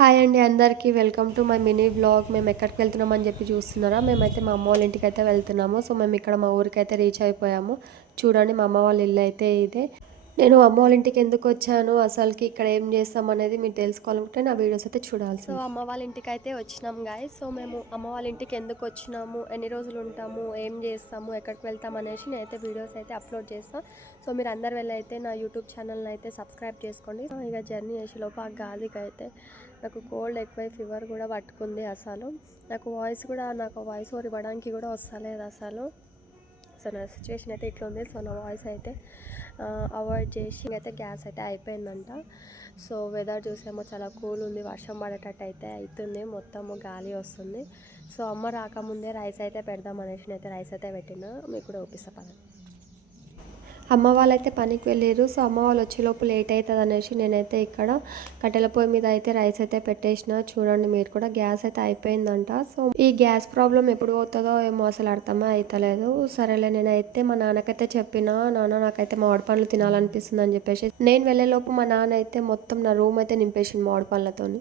Hi అండి అందరికీ welcome to my mini vlog. మేము ఎక్కడికి వెళ్తున్నామని చెప్పి చూస్తున్నారా? మేమైతే మా అమ్మ వాళ్ళ ఇంటికి అయితే వెళ్తున్నాము. సో మేము ఇక్కడ మా ఊరికైతే రీచ్ అయిపోయాము. చూడండి మా అమ్మ వాళ్ళ ఇల్లు అయితే ఇదే. నేను అమ్మ వాళ్ళ ఇంటికి ఎందుకు వచ్చాను, అసలుకి ఇక్కడ ఏం చేస్తాం అనేది మీరు తెలుసుకోవాలనుకుంటే నా వీడియోస్ అయితే చూడాలి. సో అమ్మ వాళ్ళ ఇంటికి అయితే వచ్చినాం గాయస్. సో మేము అమ్మ వాళ్ళ ఇంటికి ఎందుకు వచ్చినాము, ఎన్ని రోజులు ఉంటాము, ఏం చేస్తాము, ఎక్కడికి వెళ్తాం అనేసి నేనైతే వీడియోస్ అయితే అప్లోడ్ చేస్తాను. సో మీరు అందరు వెళ్ళైతే నా యూట్యూబ్ ఛానల్ని అయితే సబ్స్క్రైబ్ చేసుకోండి. ఇక జర్నీ చేసేలోపు ఆ గాలికి అయితే నాకు కోల్డ్ ఎక్కువై ఫీవర్ కూడా పట్టుకుంది. అసలు నాకు వాయిస్ ఓవర్ ఇవ్వడానికి కూడా వస్తలేదు అసలు. సో నా సిచ్యువేషన్ అయితే ఇట్లా ఉంది. సో నా వాయిస్ అయితే అవాయిడ్ చేసి అయితే గ్యాస్ అయితే అయిపోయిందంట. సో వెదర్ చూసేమో చాలా కూల్ ఉంది, వర్షం పడేటట్టు అయితే అవుతుంది, మొత్తము గాలి వస్తుంది. సో అమ్మ రాకముందే రైస్ అయితే పెడదాం అనేసి అయితే రైస్ అయితే పెట్టినా, మీకు కూడా ఒప్పిస్తా పదండి. అమ్మ వాళ్ళైతే పనికి వెళ్ళారు. సో అమ్మ వాళ్ళు వచ్చేలోపు లేట్ అవుతుంది అనేసి నేనైతే ఇక్కడ కట్టెల పొయ్యి మీద అయితే రైస్ అయితే పెట్టేసిన. చూడండి మీరు కూడా, గ్యాస్ అయితే అయిపోయిందంట. సో ఈ గ్యాస్ ప్రాబ్లం ఎప్పుడు పోతుందో ఏమో అసలు అర్థమే అవుతలేదు. సరేలే, నేనైతే మా నాన్నకైతే చెప్పిన, నాన్న నాకైతే మామిడి పండ్లు తినాలనిపిస్తుంది అని చెప్పేసి. నేను వెళ్ళేలోపు మా నాన్న అయితే మొత్తం నా రూమ్ అయితే నింపేసింది మామిడి పండ్లతోని.